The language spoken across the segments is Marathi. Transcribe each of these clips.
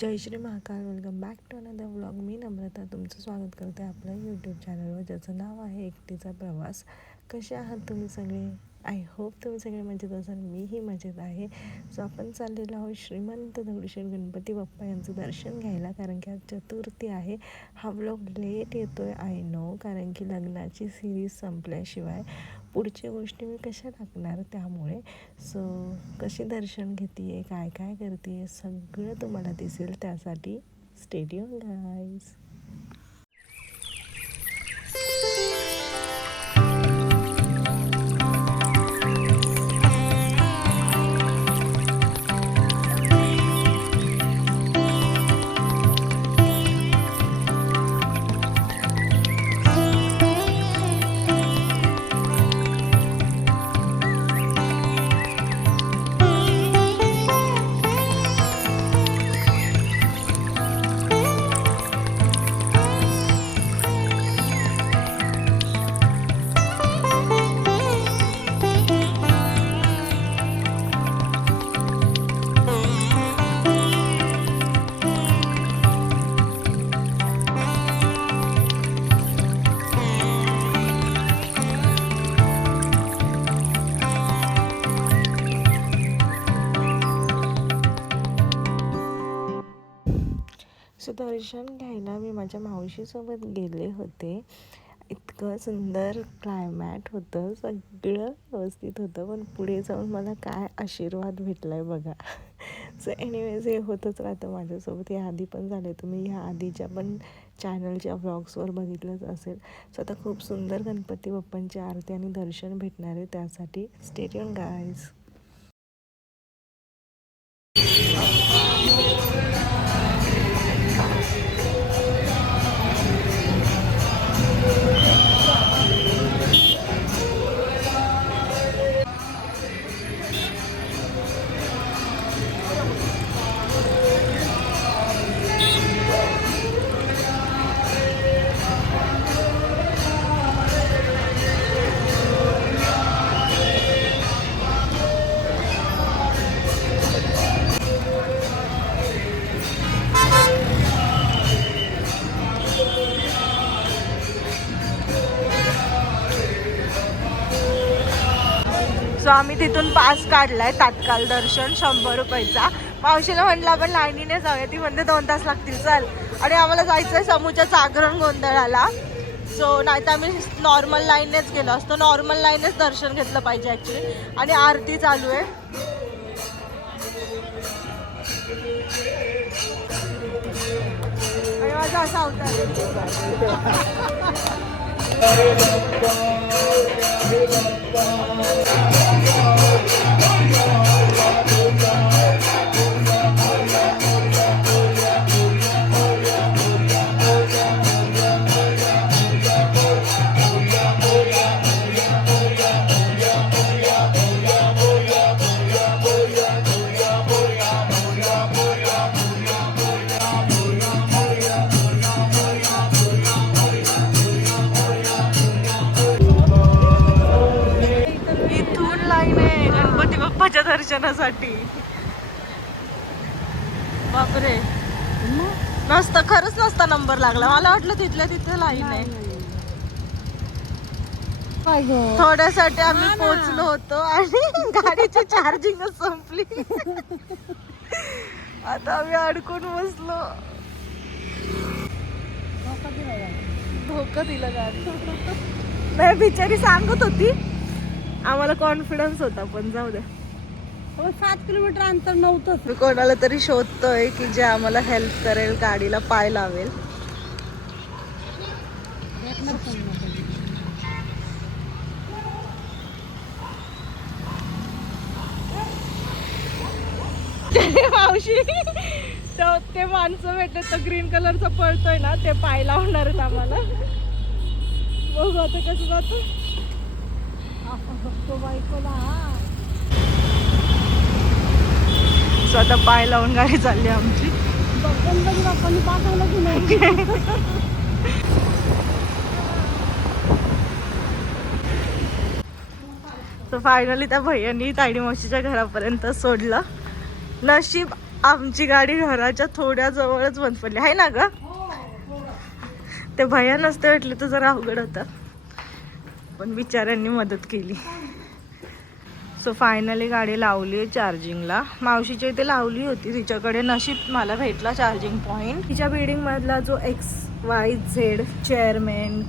Jai Shri Mahakal. Welcome back to another vlog. मी नम्रता तुमचं स्वागत करते आपल्या यूट्यूब चॅनलवर, ज्याचं नाव आहे एकटीचा प्रवास. कसे आहात तुम्ही सगळे? आय होप तुम्ही सगळे मजेत असाल. मीही मजेत आहे. सो आपण चाललेलो आहोत श्रीमंत दगडूशेठ गणपती बाप्पा यांचं दर्शन घ्यायला, कारण की आज चतुर्थी आहे. हा व्लॉग लेट येतो आहे, आय नो, कारण की लग्नाची सिरीज संपल्याशिवाय पुढच्या गोष्टी मी कशा टाकणार, त्यामुळे. सो कशी दर्शन घेते आहे, काय काय करते आहे, सगळं तुम्हाला दिसेल. त्यासाठी स्टे ट्यून गाईज. सो दर्शन घ्यायला मी माझ्या मावशीसोबत गेले होते. इतकं सुंदर क्लायमॅट होतं, सगळं व्यवस्थित होतं. पण पुढे जाऊन मला काय आशीर्वाद भेटला आहे बघा. सो एनिवेज, हे होतच राहतं माझ्यासोबत. या आधी पण झाले, तुम्ही ह्या आधीच्या पण चॅनलच्या व्लॉग्सवर बघितलंच असेल. सो आता खूप सुंदर गणपती बाप्पांची आरती आणि दर्शन भेटणार आहे, त्यासाठी स्टे ट्यून गाईज. सो आम्ही तिथून पास काढलाय तात्काळ दर्शन 100 रुपयाचा. मावशीला म्हटलं आपण लाईनीने जाऊया, ती म्हणते 2 तास लागतील, चल. आणि आम्हाला जायचं आहे समूच्या जागरण गोंधळाला. सो नाही तर आम्ही नॉर्मल लाईननेच गेलो असतो. नॉर्मल लाईननेच दर्शन घेतलं पाहिजे ॲक्च्युली. आणि आरती चालू आहे. आणि माझा असा होता बाप्पाच्या दर्शनासाठी. बापरे, नसतं, खरंच नसता नंबर लागला. मला वाटलं तिथल्या तिथे लाईन आहे. थोड्यासाठी आम्ही पोहोचलो होतो आणि गाडीची चार्जिंगच संपली. आता आम्ही अडकून बसलो. धोका दिला गाडी. नाही, बिचारी सांगत होती, आम्हाला कॉन्फिडन्स होता, पण जाऊ द्या. 7 किलोमीटर अंतर नव्हतं. मी कोणाला तरी शोधतोय की जे आम्हाला हेल्प करेल, गाडीला पाय लावेल. मावशी, ते माणसं भेटत, तर ग्रीन कलरचा पळतोय ना, ते पाय लावणार आहेत आम्हाला. बघू आता कसं जातो. स्वतः पाय लावून गाडी चालली आमची. तर फायनली त्या भैयांनी तायडी मावशीच्या घरापर्यंत सोडलं. नशीब आमची गाडी घराच्या थोड्या जवळच बंद पडली आहे ना ग. ते भया नसते वाटले तर जरा अवघड होतं, पण बिचाऱ्यांनी मदत केली. सो फायनली गाडी लावली आहे चार्जिंगला. मावशीच्या इथे लावली होती, तिच्याकडे नशीब मला भेटला चार्जिंग पॉईंट. तिच्या बिल्डिंगमधला जो XYZ चेअरमॅन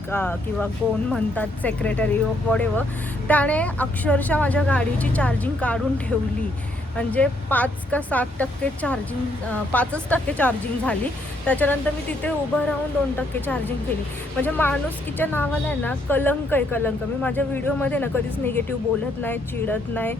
किंवा कोण म्हणतात सेक्रेटरी वॉडेवर, त्याने अक्षरशः माझ्या गाडीची चार्जिंग काढून ठेवली. म्हणजे 5 का 7% चार्जिंग, 5% चार्जिंग झाली. त्याच्यानंतर मी तिथे उभं राहून 2% चार्जिंग केली. म्हणजे माणुसकीच्या नावाला आहे ना कलंक आहे, कलंक. मी माझ्या व्हिडिओमध्ये ना कधीच निगेटिव्ह बोलत नाही, चिडत नाही,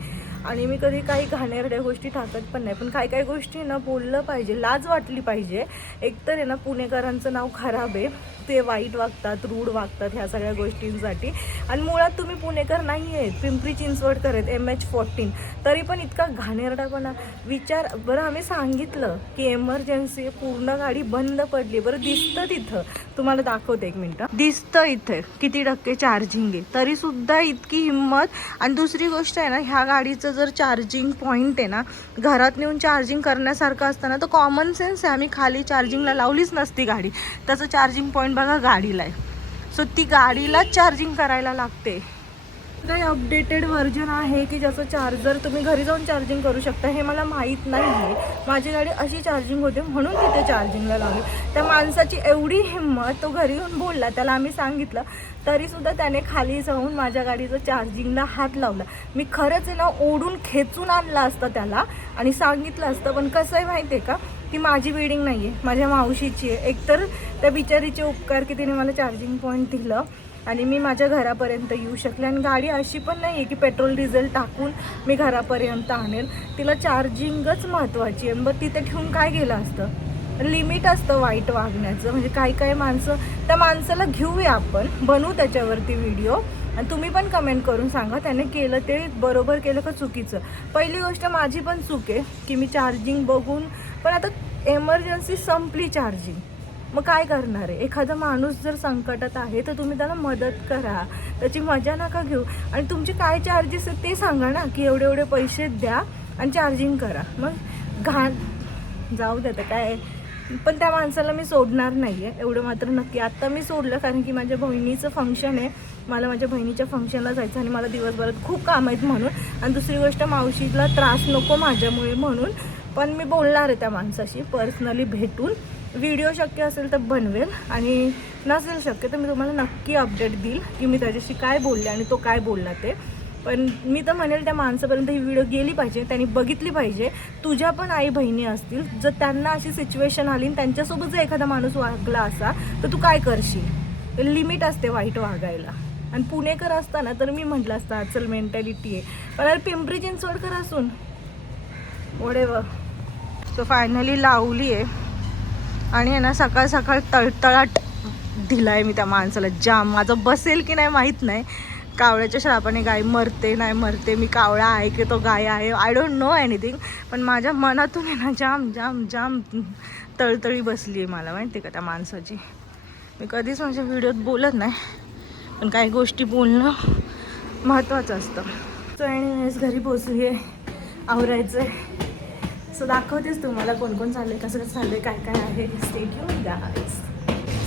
आणि मी कधी काही घाणेरड्या गोष्टी टाकत पण नाही. पण काही गोष्टी ना बोललं पाहिजे, लाज वाटली पाहिजे. एकतर आहे ना पुणेकरांचं नाव खराब आहे, ते वाईट वागतात, रूढ वागतात ह्या सगळ्या गोष्टींसाठी. आणि मुळात तुम्ही पुणेकर नाही आहेत, पिंपरी चिंचवडकर आहेत, MH14, तरी पण इतका घाणेरडापणा. विचार बरं, आम्ही सांगितलं की एमर्जन्सी, पूर्ण गाडी बंद पडली. बरं दिसतं तिथं, तुम्हाला दाखवते 1 मिनटं. दिसतं इथे किती टक्के चार्जिंग आहे, तरी सुद्धा इतकी हिंमत. आणि दुसरी गोष्ट आहे ना, ह्या गाडीचं जर चार्जिंग पॉईंट आहे ना घरात नेऊन चार्जिंग करण्यासारखं असतं ना, तर कॉमन सेन्स आहे, आम्ही खाली चार्जिंगला लावलीच नसती गाडी. त्याचं चार्जिंग पॉईंट बघा गाडीला आहे. सो ती गाडीलाच चार्जिंग करायला लागते. काही अपडेटेड व्हर्जन आहे की ज्याचं चार्जर तुम्ही घरी जाऊन चार्जिंग करू शकता, हे मला माहीत नाही आहे. माझी गाडी अशी चार्जिंग होते म्हणून तिथे चार्जिंगला लावली. त्या माणसाची एवढी हिंमत, तो घरी येऊन बोलला, त्याला आम्ही सांगितलं तरीसुद्धा त्याने खाली जाऊन माझ्या गाडीचं चार्जिंगला हात लावला. मी खरंच आहे ना ओढून खेचून आणलं असतं त्याला आणि सांगितलं असतं. पण कसं आहे माहिती आहे का, ती माझी बिल्डिंग नाही आहे, माझ्या मावशीची आहे. एकतर त्या बिचारीचे उपकार की तिने मला चार्जिंग पॉईंट दिलं आणि मी माझ्या घरापर्यंत येऊ शकले. आणि गाडी अशी पण नाही आहे की पेट्रोल डिझेल टाकून मी घरापर्यंत आणेल, तिला चार्जिंगच महत्त्वाची आहे. मग तिथे ठेवून काय गेलं असतं. लिमिट असतं वाईट वागण्याचं. म्हणजे काही माणसं, त्या माणसाला घेऊया आपण, बनवू त्याच्यावरती व्हिडिओ, आणि तुम्ही पण कमेंट करून सांगा त्याने केलं ते बरोबर केलं का चुकीचं. पहिली गोष्ट माझी पण चूक आहे की मी चार्जिंग बघून, पण आता एमर्जन्सी संपली चार्जिंग, मग काय करणार आहे. एखादा माणूस जर संकटात आहे तर तुम्ही त्याला मदत करा, त्याची मजा नका घेऊ. आणि तुमचे काय चार्जेस आहेत ते सांगा ना, की एवढे पैसे द्या आणि चार्जिंग करा. मग जाऊ द्या तर काय. पण त्या माणसाला मी सोडणार नाही आहे, एवढं मात्र नक्की. आत्ता मी सोडलं कारण की माझ्या बहिणीचं फंक्शन आहे, मला माझ्या बहिणीच्या फंक्शनला जायचं आणि मला दिवसभरात खूप काम आहेत म्हणून. आणि दुसरी गोष्ट, मावशीला त्रास नको माझ्यामुळे म्हणून. पण मी बोलणार आहे त्या माणसाशी पर्सनली भेटून. व्हिडिओ शक्य असेल तर बनवेल आणि नसेल शक्य तर मी तुम्हाला नक्की अपडेट देईल की मी त्याच्याशी काय बोलले आणि तो काय बोलला ते. पण मी तर म्हणेल त्या माणसापर्यंत ही व्हिडिओ गेली पाहिजे, त्यांनी बघितली पाहिजे. तुझ्या पण आई बहिणी असतील, जर त्यांना अशी सिच्युएशन आली आणि त्यांच्यासोबत जर एखादा माणूस वागला असा तर तू काय करशील. लिमिट असते वाईट वागायला. आणि पुणेकर असताना तर मी म्हटलं असतं आजकाल मेंटॅलिटी आहे, पण अरे पिंपरी चिंचवडकर असून वडेवर. सो फायनली लावली आहे आणि आहे ना सकाळ सकाळ तळतळाट दिला आहे मी त्या माणसाला. जाम माझं बसेल की नाही माहीत नाही. कावळ्याच्या श्रापाने गाय मरते नाही मरते, मी कावळा आहे की तो गाय आहे, आय डोंट नो एनिथिंग. पण माझ्या मनातून आहे ना जाम जाम जाम तळतळी बसली आहे मला, माहिती आहे का त्या माणसाची. मी कधीच माझ्या व्हिडिओत बोलत नाही, पण काही गोष्टी बोलणं महत्त्वाचं असतं. सो एनिवेज घरी पोचली आहे, आवरायचं आहे. सो दाखवतेच तुम्हाला कोण कोण चाललंय, कसं चाललंय, काय काय आहे. Stay tuned guys.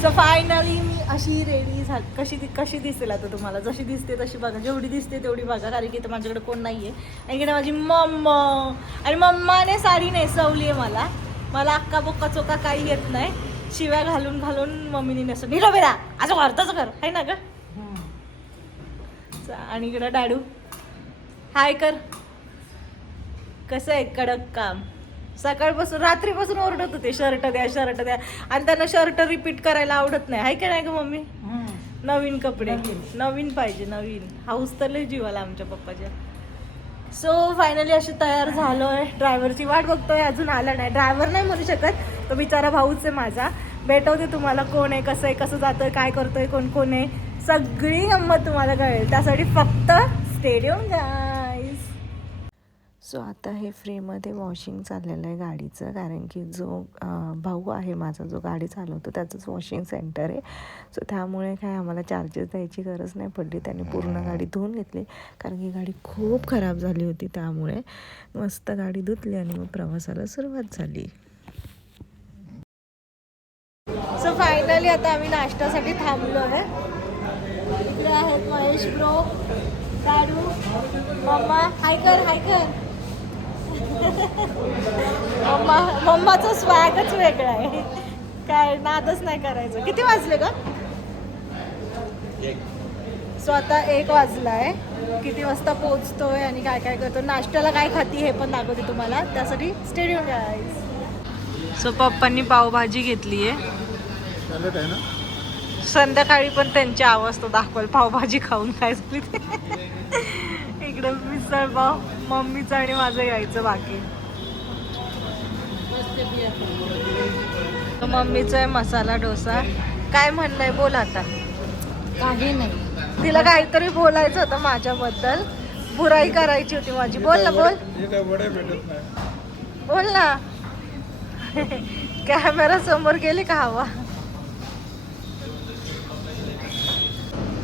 So finally मी अशी रेडी कशी दिसेल आता तुम्हाला. जशी दिसते तशी बघा, जेवढी दिसते तेवढी बघा, कारण की इथं माझ्याकडे कोण नाही आहे. आणि इकडे माझी मम्मा, आणि मम्माने साडी नेसवली आहे मला अक्का बोक्का चोका काही येत नाही. शिव्या घालून घालून मम्मीने नेसवली. हिरो बेरा असं घर तसं कर आहे ना ग. आणि इकडं डॅडू हाय कर. कसं आहे कडक काम. सकाळपासून रात्रीपासून ओरडत होते शर्ट द्या शर्ट द्या, आणि त्यांना शर्ट रिपीट करायला आवडत नाही, आहे का नाही ग मम्मी. नवीन कपडे नवीन पाहिजे, नवीन हाऊस तर लय जीवाला आमच्या पप्पाच्या. सो फायनली अशी तयार झालोय. ड्रायव्हरची वाट बघतोय, अजून आला नाही. ड्रायव्हर नाही म्हणू शकत, तो बिचारा भाऊच आहे माझा. भेटवते तुम्हाला कोण आहे, कसं आहे, कसं जातोय, काय करतोय, कोण कोण आहे, सगळी गंमत तुम्हाला कळेल. त्यासाठी फक्त स्टेडियम गाईज. सो आता हे फ्रीमध्ये वॉशिंग चाललेलं आहे गाडीचं, कारण की जो भाऊ आहे माझा जो गाडी चालवतो त्याचंच वॉशिंग सेंटर आहे. सो त्यामुळे काय आम्हाला चार्जेस द्यायची गरज नाही पडली. त्यांनी पूर्ण गाडी धुवून घेतली, कारण की गाडी खूप खराब झाली होती. त्यामुळे मस्त गाडी धुतली आणि मग प्रवासाला सुरुवात झाली. सो फायनली आता आम्ही नाश्त्यासाठी थांबलो आहे. इकडे आहेत महेश ब्रो, दारू, मम्मा. हाय कर मम्माचं स्वॅगच वेगळं आहे, काय नादच नाही करायचं. किती वाजले का? सो आता 1 वाजला आहे. किती वाजता पोहोचतोय आणि काय काय करतो, नाश्त्याला काय खाती हे पण दाखवते तुम्हाला, त्यासाठी स्टे ट्यून गाईज. सो पप्पांनी पावभाजी घेतली आहे. संध्याकाळी पण त्यांची आवाज तो दाखवाल पावभाजी खाऊन काय झाली ते. इकडे मिसळ पाव मम्मीचं आणि माझं यायचं बाकी. मम्मीचा आहे मसाला डोसा. काय म्हणलंय बोल आता. काही नाही, तिला काहीतरी बोलायचं होतं माझ्याबद्दल, बुराई करायची होती माझी. बोल ना बोल ना. कॅमेरा समोर गेली का हवा.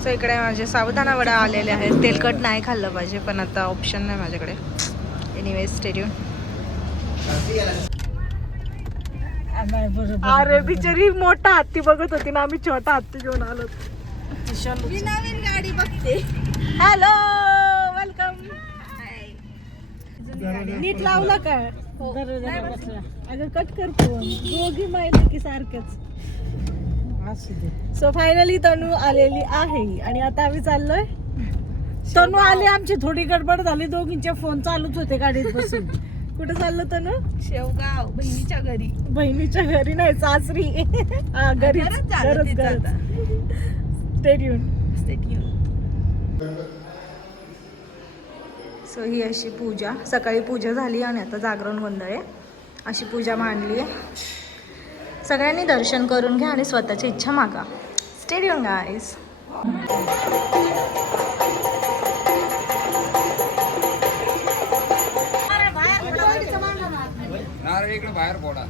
सो इकडे माझे साबुदाणा वडा आलेले आहेत. तेलकट नाही खाल्लं पाहिजे, पण आता ऑप्शन नाही माझ्याकडे. Anyways stay tune. अरे बिचारी मोठा हत्ती बघत होती ना, आम्ही छोटा हत्ती घेऊन आलो. नवीन गाडी बघते. Hello, welcome. नीट लावला का? अगं कट कर फोन. दोघी माहिती की सारखंच. सो फायनली तनू आलेली आहे आणि आता आम्ही चाललोय. तनू आली, आमची थोडी गडबड झाली, दोघींचे फोन चालूच होते गाडीत बसून. कुठे चाललो तनू? शेवगाव बहिणीच्या घरी. बहिणीच्या घरी नाही, सासरी. हा घरी. Stay tune. सो ही अशी पूजा, सकाळी पूजा झाली आणि आता जागरण गोंधळ आहे. अशी पूजा मांडली आहे. सगळ्यांनी दर्शन करून घ्या आणि स्वतःची इच्छा मागा. Stay tune guys. बाहेर पोडा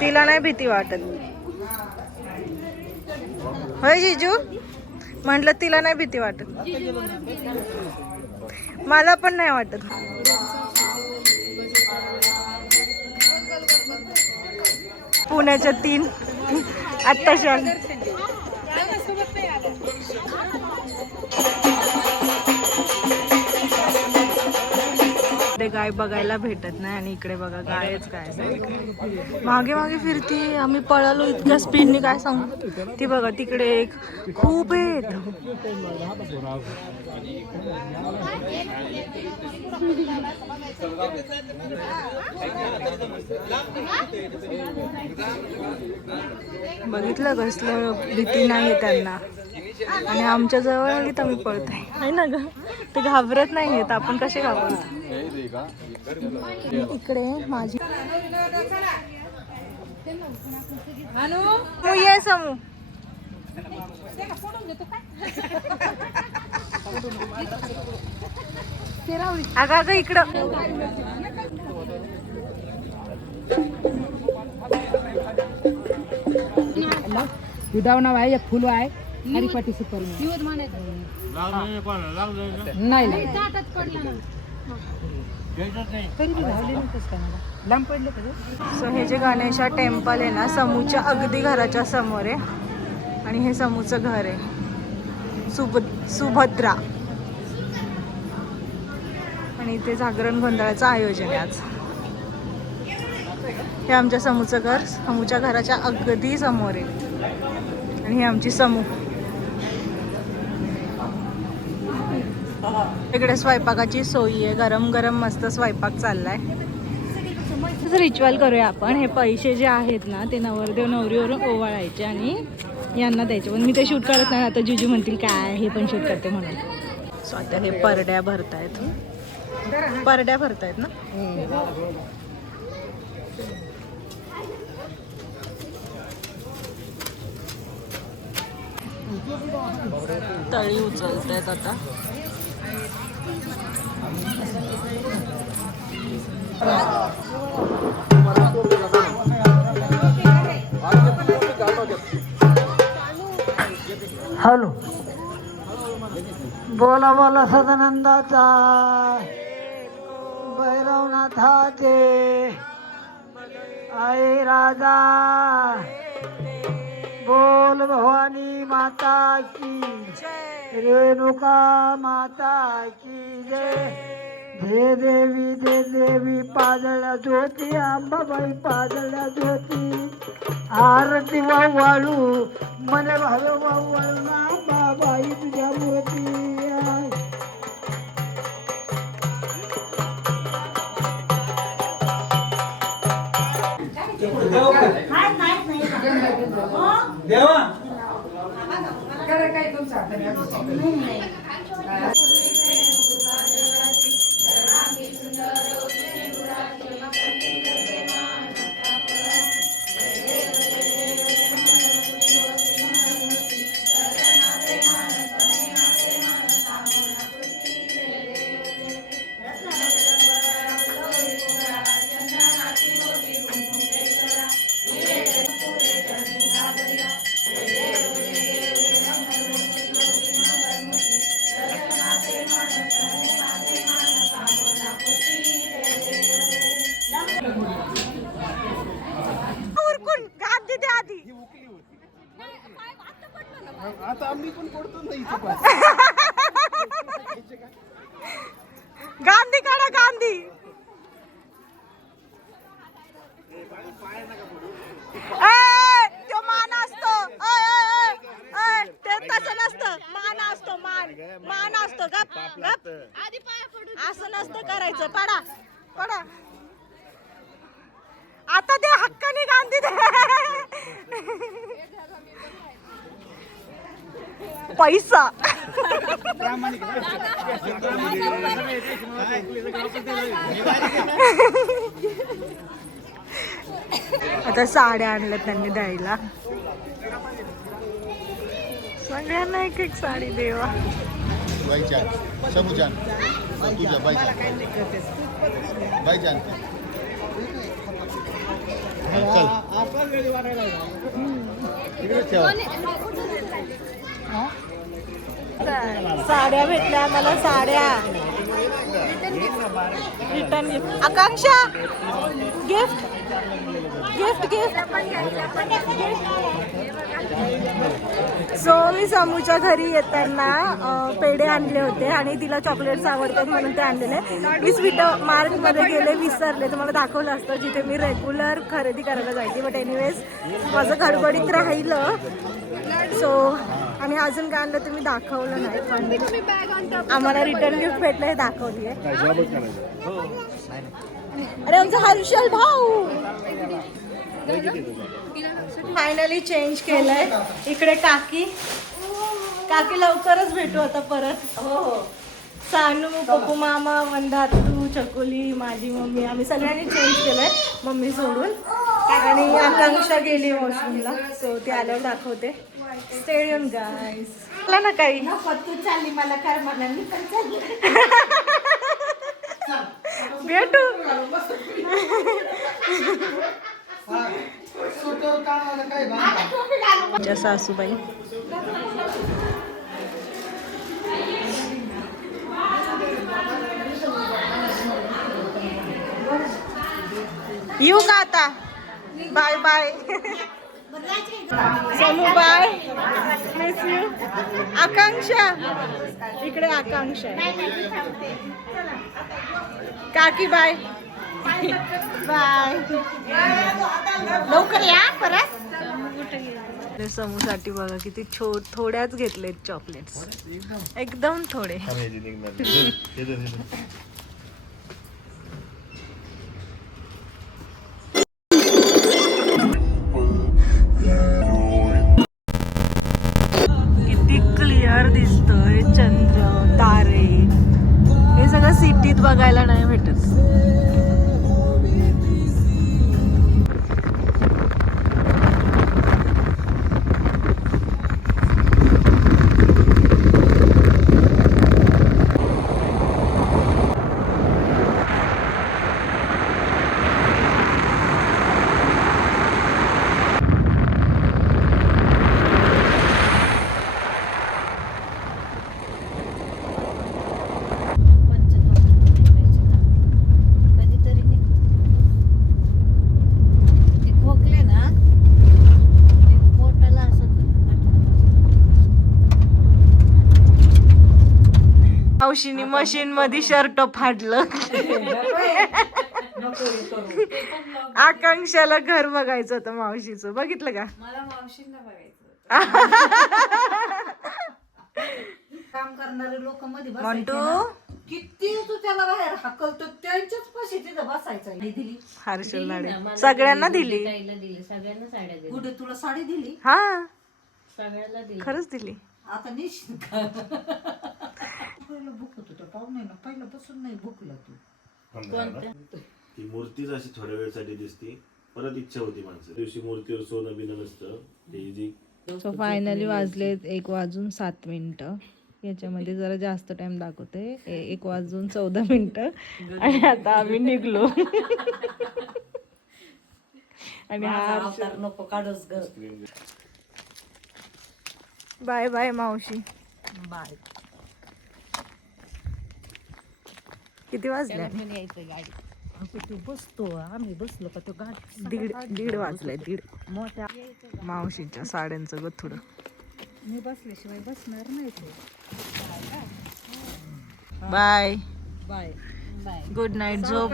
तिला नाही भीती वाटत. होय जिजू, म्हटलं तिला नाही भीती वाटत. मला पण नाही वाटत. पुण्याच्या 3 आत्ताशा गाय बघायला भेटत नाही आणि इकडे बघा गायच काय मागे मागे फिरती. आम्ही पळालो इतक्या स्पीडने काय सांगू. ती बघा तिकडे एक खूप आहेत. बघितलं कसलं भीती नाही त्यांना. आणि आमच्या जवळ आली तर मी पळतोय आहे ना ग. ते घाबरत नाहीयेत, आपण कसे घाबरतो. इकडे माझी ये समू. अगं अगं इकडं नाव आहे, एक फुल आहे हरिपाटी सुपर नाही लांब पडले. सो हे जे गणेशा टेम्पल आहे ना, समूच्या अगदी घराच्या समोर आहे. आणि हे समूचं घर आहे, सुभद्रा. आणि इथे जागरण गोंधळाचं आयोजन आहे आज. हे आमच्या समूचं घर समूच्या घराच्या अगदी समोर आहे. आणि ही आमची समू. इकडे स्वयंपाकाची सोयी आहे, गरम गरम मस्त स्वयंपाक चाललाय. रिच्युअल करूया आपण. हे पैसे जे आहेत ना ते नवरदेव नवरीवरून ओवाळायचे आणि यांना द्यायचे. पण मी ते शूट करत नाही, आता जुजू म्हणतील काय हे पण शूट करते म्हणून. सो आता हे परड्या भरतायत. परड्या भरतायत ना. तळी उचलतायत आता. हॅलो, बोला बोला सदानंदाचा भैरवनाथाचे आई राजा. बोल भवानी माता की रेणुका माता की जय. दे देवी पाजळ्या ज्योती, अंबाबाई पाजळ्या ज्योती. आरती वाळू मने भावे वाळू ना बाबाई तुझ्या मूर्ती. गांधी काढा गांधी. तो मान असतो. ते तसं नसतं. मान असतो. मान असतो. गप गप. असं नसतं करायचं. पडा पडा. आता ते हक्काने गांधी दे. पैसा आता साड्या आणल्या त्यांनी द्यायला. सगळ्यांना एक एक साडी देवा. बाईजान शबूजान तुझ्या बाईजान बाईजान चल इकडे ठेवा. साड्या भेटल्या मला साड्या रिटर्न गिफ्ट आकांक्षा गिफ्ट गिफ्ट गिफ्ट सो मी समूच्या घरी येताना पेढे आणले होते आणि तिला चॉकलेट्स आवडतात म्हणून ते आणलेले. मी स्वीट मार्टमध्ये गेले विसरले, तुम्हाला दाखवलं असतं जिथे मी रेग्युलर खरेदी करायला जायची. बट एनिवेज माझं गडबडीत राहिलं. सो आणि अजून काय आणलं तुम्ही दाखवलं नाही, पण आम्हाला रिटर्न गिफ्ट भेटलं हे दाखवली. अरे आमचा हर्षल भाऊ फायनली चेंज केलंय. इकडे काकी काकी लवकरच भेटू आता परत. हो सानू पप्पू मामा वंदा तू चकोली माझी मम्मी आम्ही सगळ्यांनी चेंज केलंय मम्मी सोडून. आणि आकांक्षा गेली वॉशरूमला. सो ती आल्यावर दाखवते. स्टेडियम गाईस मला ना काही तू चालली मला काय म्हणा मी पण चालली. भेटू माझ्या सासूबाई येऊ का आता. Bye bye Sonu bye miss you. Akanksha इकडे आकांक्षा काकी बाय बाय लवकर या परत. समूसाठी बघा किती थोड्याच घेतलेत चॉकलेट्स एकदम थोडे. किती क्लिअर दिसतोय चंद्र तारे. हे सगळं सिटीत बघायला नाही भेटत. मावशीनी मशीन मध्ये शर्ट फाडलं. आकांक्षाला घर बघायचं होतं मावशीचं. बघितलं का. मला मावशींना बघायचं काम करणारे लोक मध्ये मंटू किती तू त्याला बाहेर हाकलतो त्यांच्याच पाशी तिथं बसायचं. दिली हर्षल लाडे सगळ्यांना दिली. सगळ्यांना साड्या दिल्या. कुठे तुला साडी दिली. हा सगळ्याला दिली. खरंच दिली. आता निश्चित पहिलं भुकत होतं पाहुण्याला पहिल्यापासून नाही भुकला तू. ती मूर्तीच अशी थोड्या वेळसाठी दिसते. परत इच्छा होती माणसं दिवशी मूर्तीवर सोनं बिनं नसतं. ते जी सो फायनली वाजले 1:07. याच्यामध्ये जरा जास्त टाइम दाखवते 1:14 आणि आता आम्ही निघलो. आणि हा नको काढच ग. बाय बाय मावशी. बाय. किती वाजले. तू बसतो आम्ही बसलो का तो गाडी 1:30 वाजले. 1:30 मोठ्या मावशीच्या साड्यांचं गथुडं. मी बसल्याशिवाय बसणार नाही तो. Bye bye bye. Good night झोप.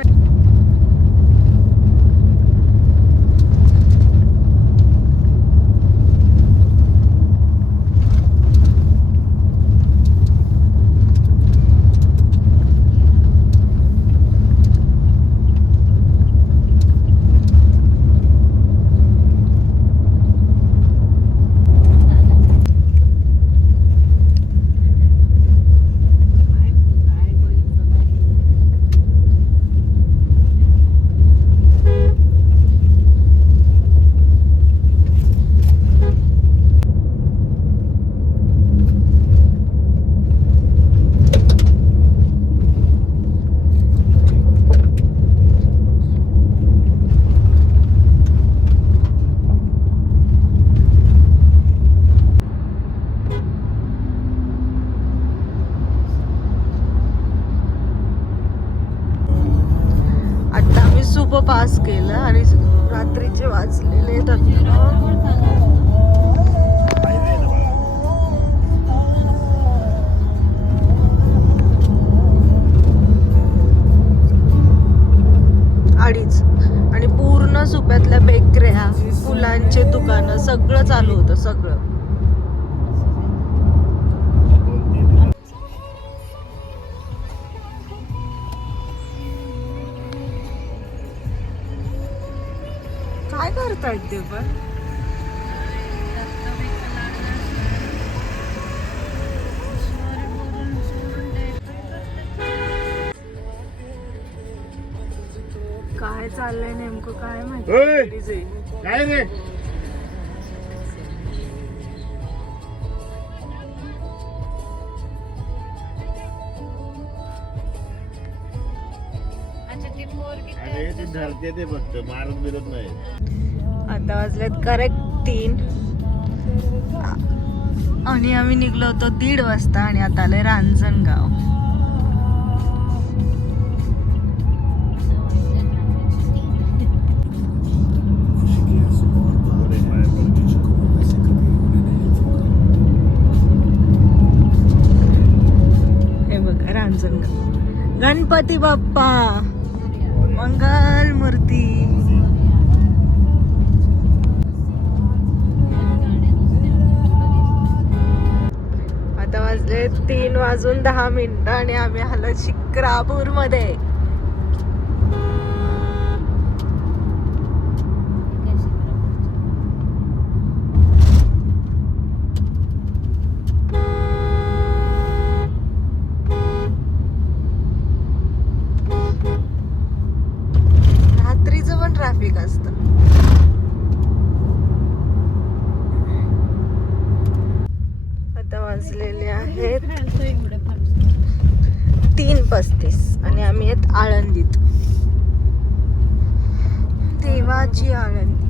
पास केलं आणि रात्रीचे वाजलेले आहेत आता. अडीच आणि पूर्ण सुप्यातल्या बेकऱ्या, फुलांचे दुकानं सगळं चालू होतं सगळं. काय करतायत ते पण? काय चाललंय नेमकं काय माहिती. काय रे अरे ते धरते ते फक्त मारत बिरत नाही. आता वाजलेत करेक्ट 3 आणि आम्ही निघलो होतो 1:30 वाजता आणि आता आलंय रांजणगाव. हे बघा रांजणगाव. गणपती बाप्पा मंगल मूर्ती. आता वाजले 3:10 आणि आम्ही आलो शिक्रापूर मध्ये. रात्रीचं पण ट्रॅफिक असतं. आता वाजलेले आहेत 3:35 आणि आम्ही आहेत आळंदीत. देवाची आळंदी.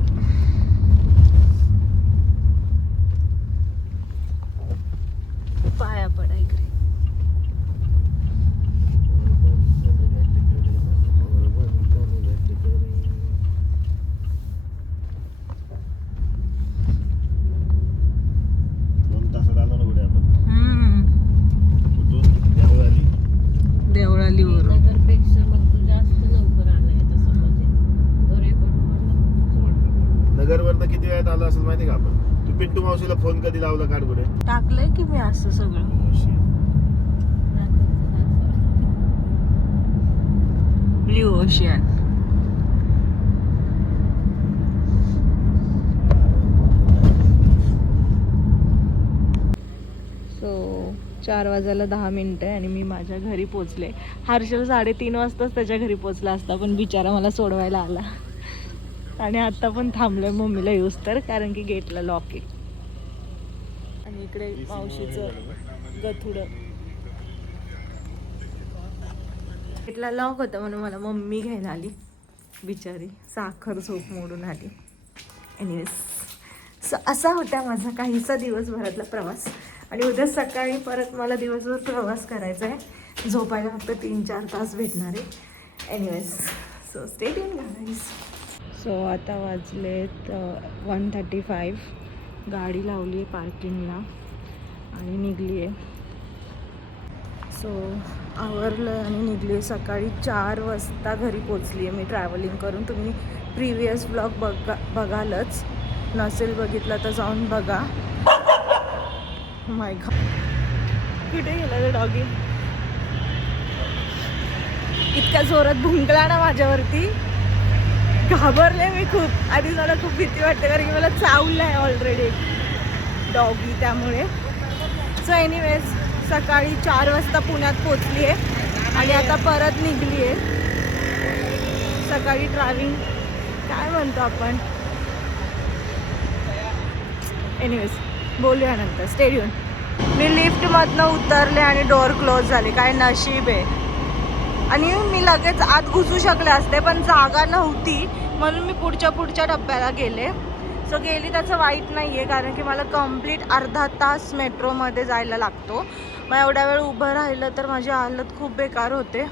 पाया पडा इकडे. देवळाली वरून नगरपेक्षा मग तू जास्त लवकर आलाय तसं म्हणजे नगरवरनं किती वेळात आलो असं माहिती का आपण? तू पिंटू मावशीला फोन कधी लावला काढ पुढे? टाकलंय की मी असं सगळं. Blue ocean. सो 4:10 आणि मी माझ्या घरी पोचले. हर्षल 3:30 वाजताच त्याच्या घरी पोचला असता पण बिचारा मला सोडवायला आला आणि आता पण थांबलोय मम्मीला येऊस तर कारण की गेटला लॉक आहे. आणि इकडे मावशीचं गथुडं. गेटला लॉक होतं म्हणून मला मम्मी घ्यायला आली. बिचारी साखर झोप मोडून आली. एनिवेज सो असा होता माझा काहीसा दिवसभरातला प्रवास आणि उद्या सकाळी परत मला दिवसभर प्रवास करायचा आहे. झोपायला फक्त 3-4 तास भेटणार आहे. Anyways so stay tune guys. So आता वाजलेत 1:35. गाडी लावली आहे पार्किंगला आणि निघली आहे. सो आवरलं आणि निघली आहे. सकाळी 4 वाजता घरी पोचली आहे मी ट्रॅव्हलिंग करून. तुम्ही प्रिव्हियस ब्लॉग बघालच. नसेल बघितला तर जाऊन बघा. माय गॉड कुठे गेला रे डॉगी? इतक्या जोरात भुंकला ना माझ्यावरती, घाबरले मी खूप. आधी मला खूप भीती वाटते कारण की मला चावलं आहे ऑलरेडी डॉगी त्यामुळे. सो एनिवेज सकाळी 4 वाजता पुण्यात पोचली आहे आणि आता परत निघली आहे. सकाळी ट्रॅव्हलिंग काय म्हणतो आपण. एनिवेज बोलूया नंतर. Stay tune. मी लिफ्टमधनं उतरले आणि डोअर क्लोज झाले. काय नशीब आहे. आणि मी लगेच आत घुसू शकले असते पण जागा नव्हती म्हणून मी पुढच्या डब्याला गेले. सो गेली त्याचं वाईट नाही आहे कारण की मला कंप्लीट अर्धा तास मेट्रोमध्ये जायला लागतो. मग एवढ्या वेळ उभं राहिलं तर माझी हालत खूप बेकार होते.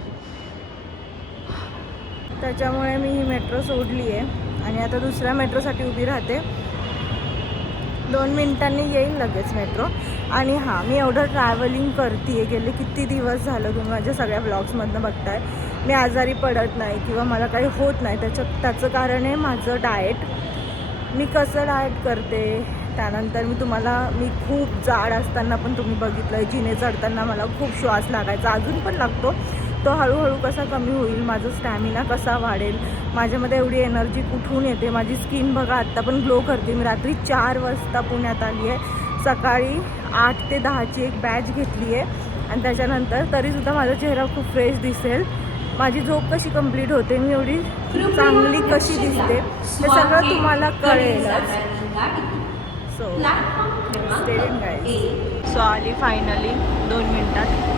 त्याच्यामुळे मी ही मेट्रो सोडली आहे आणि आता दुसऱ्या मेट्रोसाठी उभी राहते. 2 मिनिटांनी येईल लगेच मेट्रो. आणि हां, मी एवढं ट्रॅव्हलिंग करते गेले किती दिवस झालं, तुम्ही माझ्या सगळ्या ब्लॉग्समधनं बघताय. मी आजारी पडत नाही किंवा मला काही होत नाही. त्याचं कारण आहे माझं डाएट. मी कसं डाएट करते, त्यानंतर मी खूप जाड असताना पण तुम्ही बघितलं, जिने चढताना मला खूप श्वास लागायचा, अजून पण लागतो. तो हळूहळू कसा कमी होईल, माझं स्टॅमिना कसा वाढेल, माझ्यामध्ये एवढी एनर्जी कुठून येते. माझी स्किन बघा आत्ता पण ग्लो करते. मी रात्री 4 वाजता पुण्यात आली आहे, सकाळी 8 ते 10ची एक बॅच घेतली आहे आणि त्याच्यानंतर तरीसुद्धा माझा चेहरा खूप फ्रेश दिसेल. माझी झोप कशी कंप्लीट होते, मी एवढी चांगली कशी दिसते, हे सगळं तुम्हाला कळेलच. So stay tuned guys. So आली फायनली 2 मिनिटात.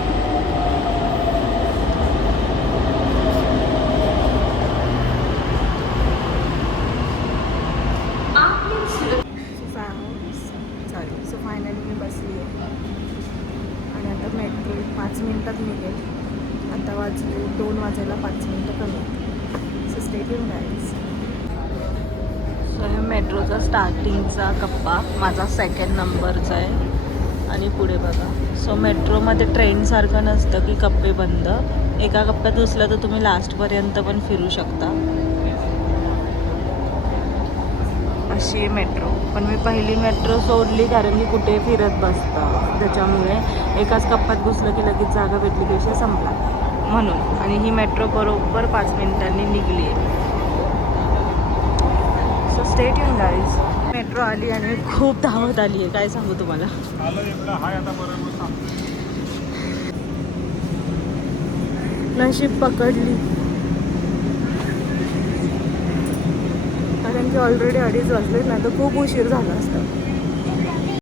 सो फायनली मी बसली आहे आणि आता मेट्रो 5 मिनिटात निघेल. आता वाजले 2 वाजायला 5 मिनिटं कमी. So stay tuned guys. So हे मेट्रोचा स्टार्टिंगचा कप्पा माझा 2nd नंबरचा आहे आणि पुढे बघा. सो मेट्रोमध्ये ट्रेनसारखं नसतं की कप्पे बंद. एका कप्प्यात घुसलं तर तुम्ही लास्टपर्यंत पण फिरू शकता. अशी मेट्रो. पण मी पहिली मेट्रो सोडली कारण की कुठे फिरत बसतं, त्याच्यामुळे एकाच कप्प्यात घुसलं की लगेच जागा भेटली की विषय संपला म्हणून. आणि ही मेट्रो बरोबर 5 मिनिटांनी निघली आहे. So stay tuned guys. Metro आली आणि खूप धावत आली आहे, काय सांगू तुम्हाला. नशीब पकडली कारण की ऑलरेडी 2:30 वाजले, नाही तर खूप उशीर झाला असता.